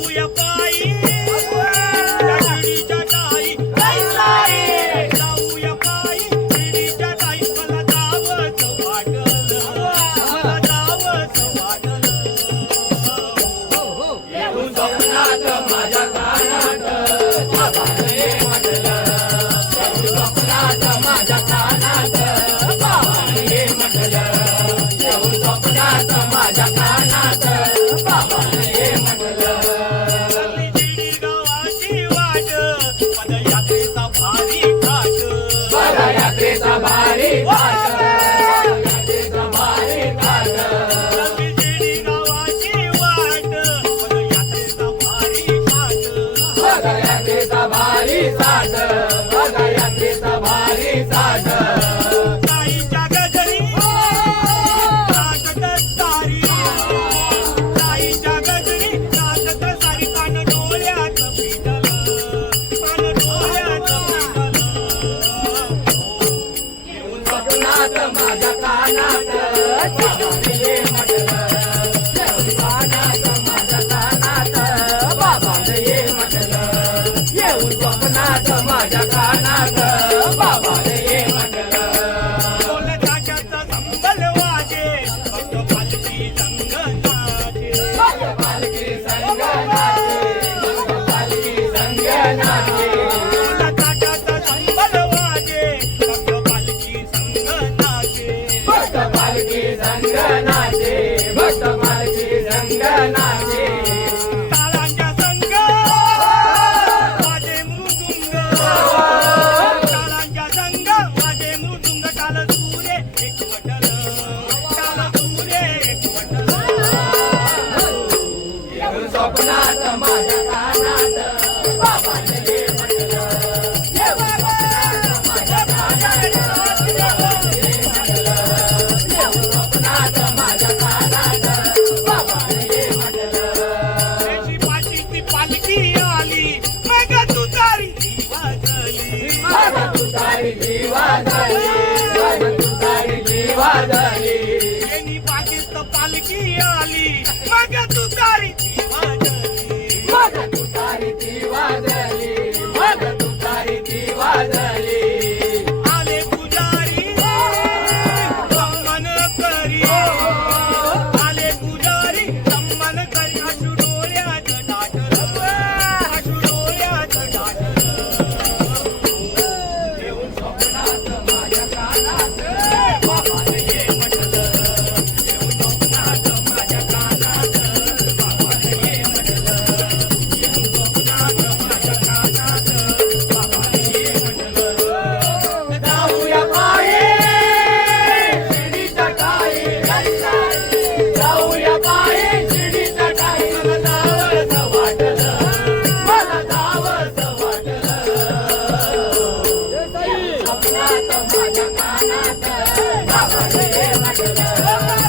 जाऊया पायी त्या शिडीच्या टाई जाऊया पायी शिडीच्या टाई मला जावंच वाटलं येऊन स्वप्नात माझ्या कानात बाबाने म्हटलं येऊन स्वप्नात माझ्या कानात बाबाने म्हटलं येऊन स्वप्नात माझ्या कानात बाबाने म्हटलं शिर्डी गावाची वाट पदयात्रेचा भारी घाट पदयात्रेचा भारी घाट पदयात्रेचा भारी घाट शिर्डी गावाची वाट पदयात्रेचा भारी घाट पदयात्रेचा भारी घाट पदयात्रेचा भारी घाट साईच्या गजरी नाचत सारी साईच्या गजरी नाचत सारी कान डोळ्यात पिटलं कान डोळ्यात पिटलं येऊन स्वप्नात माझ्या कानात बाबाने म्हटलं येऊन कानात माझ्या कानात बाबाने म्हटलं येऊन स्वप्नात माझ्या कानात बाबाने म्हटलं बोल ताशाचा संबल वाजे फक्त पालखी संग नाचे फक्त पालखी संग नाचे फक्त पालखी संग नाचे बोल ताशाचा संबल वाजे फक्त पालखी संग नाचे फक्त पालखी संग नाचे फक्त पालखी संग नाचे तालांच्या संग वाजे मृदुंग तालांच्या संग वाजे मृदुंग काल सूर्य एकवटलं काल सूर्य एकवटलं येऊन स्वप्नात माझ्या कानात बाबाने म्हटलं येऊन स्वप्नात माझ्या कानात बाबाने म्हटलं येऊन स्वप्नात माझ्या कानात बाबाने म्हटलं त्याची पाठीची पालखी आली मग तुतारी वाजली मग तुतारी वाजली मग तुतारी वाजली यांनी पाठीत पालखी आली मग तुतारी वाजली मग तुतारी वाजली मग तुतारी वाजली आले पुजारी सम्मान करी आले पुजारी सम्मान करी अश्रू डोळ्यात टाकलं अश्रू डोळ्यात टाकलं येऊन स्वप्नात माझ्या कानात बाबाने म्हटलं येऊन स्वप्नात माझ्या कानात बाबाने म्हटलं येऊन स्वप्नात माझ्या कानात बाबाने म्हटलं जाऊया पायी शिर्डीच्या टाई जाऊया पायी शिर्डीच्या टाई मला जावंसं वाटलं मला जावंसं वाटलं स्वप्नात माझ्या कानात बाबाने म्हटलं